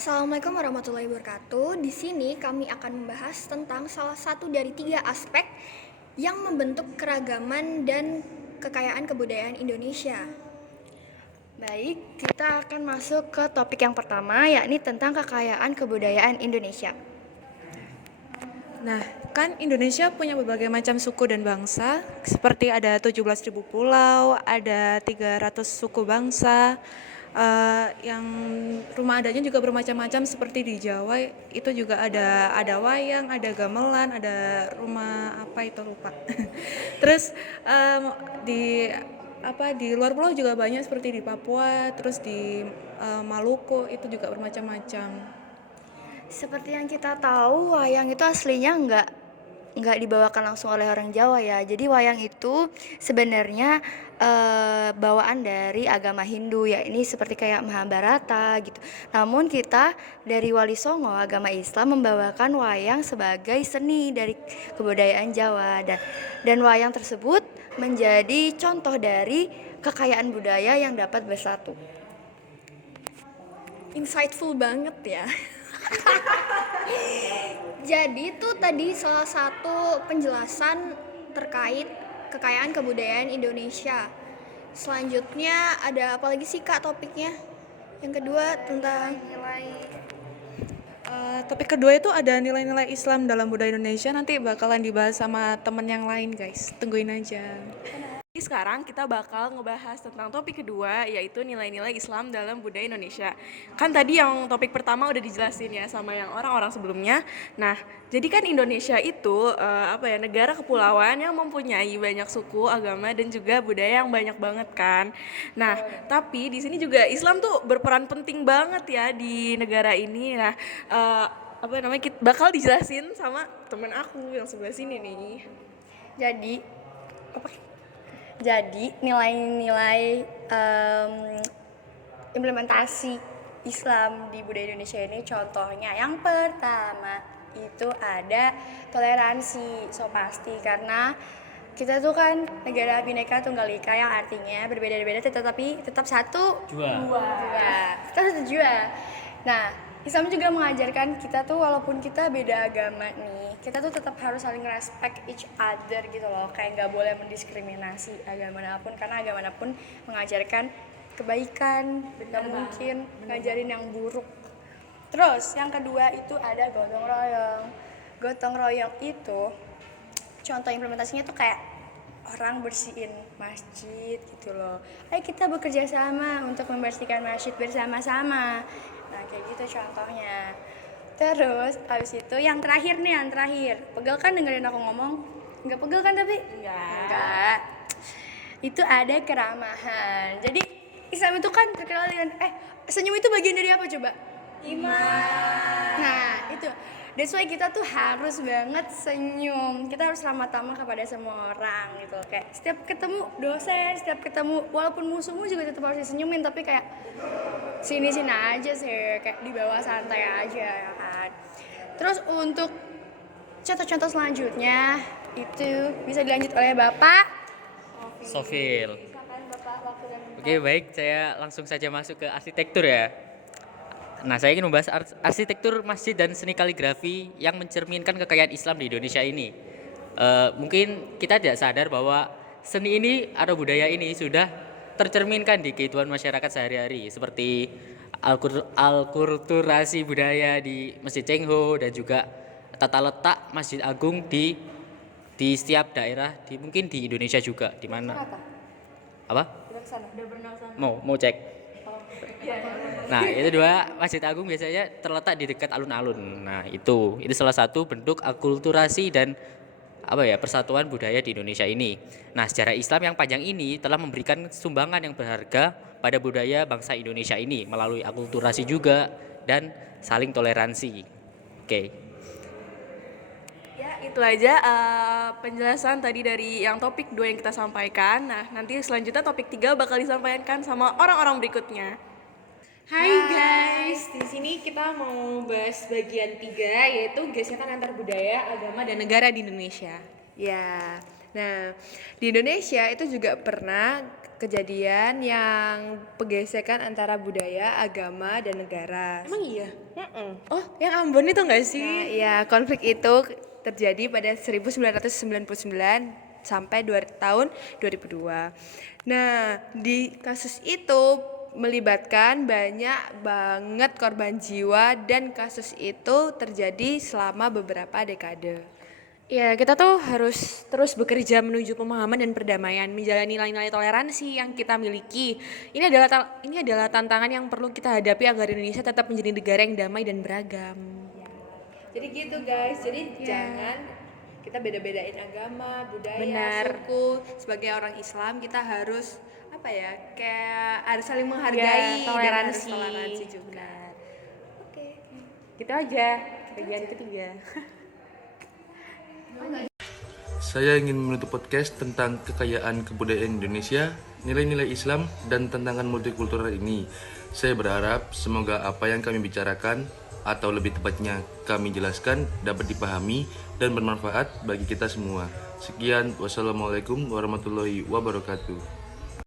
Assalamualaikum warahmatullahi wabarakatuh. Di sini kami akan membahas tentang salah satu dari 3 aspek yang membentuk keragaman dan kekayaan kebudayaan Indonesia. Baik, kita akan masuk ke topik yang pertama, yakni tentang kekayaan kebudayaan Indonesia. Nah, kan Indonesia punya berbagai macam suku dan bangsa, seperti ada 17.000 pulau, ada 300 suku bangsa, yang rumah adanya juga bermacam-macam seperti di Jawa, itu juga ada wayang, ada gamelan, ada rumah apa itu lupa. Terus di luar pulau juga banyak seperti di Papua, terus di Maluku itu juga bermacam-macam. Seperti yang kita tahu, wayang itu aslinya nggak dibawakan langsung oleh orang Jawa ya. Jadi wayang itu sebenarnya bawaan dari agama Hindu ya. Ini seperti kayak Mahabharata gitu. Namun kita dari Wali Songo agama Islam membawakan wayang sebagai seni dari kebudayaan Jawa dan wayang tersebut menjadi contoh dari kekayaan budaya yang dapat bersatu. Insightful banget ya. Jadi itu tadi salah satu penjelasan terkait kekayaan kebudayaan Indonesia. Selanjutnya ada apa lagi sih Kak topiknya? Yang kedua tentang Topik kedua itu ada nilai-nilai Islam dalam budaya Indonesia, nanti bakalan dibahas sama temen yang lain guys, tungguin aja. Jadi sekarang kita bakal ngebahas tentang topik kedua, yaitu nilai-nilai Islam dalam budaya Indonesia. Kan tadi yang topik pertama udah dijelasin ya sama yang orang-orang sebelumnya. Nah, jadi kan Indonesia itu negara kepulauan yang mempunyai banyak suku, agama dan juga budaya yang banyak banget kan. Nah, tapi di sini juga Islam tuh berperan penting banget ya di negara ini. Nah, kita bakal dijelasin sama temen aku yang sebelah sini nih. Jadi nilai-nilai implementasi Islam di budaya Indonesia ini contohnya yang pertama itu ada toleransi. So pasti karena kita tuh kan negara Bhinneka Tunggal Ika yang artinya berbeda-beda tetapi tetap satu jua. Kita satu jua. Nah, Islam juga mengajarkan kita tuh walaupun kita beda agama nih, kita tuh tetap harus saling respect each other gitu loh. Kayak nggak boleh mendiskriminasi agama manapun karena agama manapun mengajarkan kebaikan, nggak mungkin ngajarin yang buruk. Terus yang kedua itu ada gotong royong. Gotong royong itu contoh implementasinya tuh kayak orang bersihin masjid gitu loh. Ayo kita bekerja sama untuk membersihkan masjid bersama-sama. Nah kayak gitu contohnya. Terus abis itu yang terakhir. Pegel kan dengerin aku ngomong? Enggak pegel kan tapi? Enggak. Itu ada keramahan. Jadi Islam itu kan terkenal dengan senyum itu bagian dari apa coba? Iman. Nah itu. That's why kita tuh harus banget senyum. Kita harus ramah tamah kepada semua orang gitu. Kayak setiap ketemu dosen, setiap ketemu walaupun musuhmu juga tetap harus disenyumin, tapi kayak sini-sini aja sih, kayak di bawah santai aja ya kan. Terus untuk contoh-contoh selanjutnya itu bisa dilanjut oleh Bapak Sofil. Oke, baik, saya langsung saja masuk ke arsitektur ya. Nah, saya ingin membahas arsitektur masjid dan seni kaligrafi yang mencerminkan kekayaan Islam di Indonesia ini. Mungkin kita tidak sadar bahwa seni ini atau budaya ini sudah tercerminkan di kehidupan masyarakat sehari-hari, seperti alkulturasi budaya di Masjid Cengho dan juga tata letak Masjid Agung di setiap daerah, mungkin di Indonesia juga, di mana? Apa? Mau cek. Nah, itu dua Masjid Agung biasanya terletak di dekat alun-alun. Nah, itu salah satu bentuk akulturasi dan persatuan budaya di Indonesia ini. Nah, sejarah Islam yang panjang ini telah memberikan sumbangan yang berharga pada budaya bangsa Indonesia ini melalui akulturasi juga dan saling toleransi. Oke. Ya, itu aja penjelasan tadi dari yang topik 2 yang kita sampaikan. Nah, nanti selanjutnya topik 3 bakal disampaikan sama orang-orang berikutnya. Hai guys, di sini kita mau bahas bagian 3 yaitu gesekan antar budaya, agama, dan negara di Indonesia. Ya, nah di Indonesia itu juga pernah kejadian yang pergesekan antara budaya, agama, dan negara. Emang iya? Oh, yang Ambon itu nggak sih? Nah, ya, konflik itu terjadi pada 1999 sampai tahun 2002. Nah, di kasus itu melibatkan banyak banget korban jiwa dan kasus itu terjadi selama beberapa dekade. Ya, kita tuh harus terus bekerja menuju pemahaman dan perdamaian, menjalani nilai-nilai toleransi yang kita miliki. Ini adalah tantangan yang perlu kita hadapi agar Indonesia tetap menjadi negara yang damai dan beragam. Jadi gitu guys, jadi jangan kita beda-bedain agama, budaya, Benar. suku. Sebagai orang Islam kita harus kayak harus saling menghargai Ya, dan harus toleransi. toleransi juga. Benar. Oke. Gitu aja, bagian ketiga. Saya ingin menutup podcast tentang kekayaan kebudayaan Indonesia, nilai-nilai Islam, dan tantangan multikultural ini. Saya berharap semoga apa yang kami bicarakan, atau lebih tepatnya kami jelaskan, dapat dipahami dan bermanfaat bagi kita semua. Sekian, wassalamualaikum warahmatullahi wabarakatuh.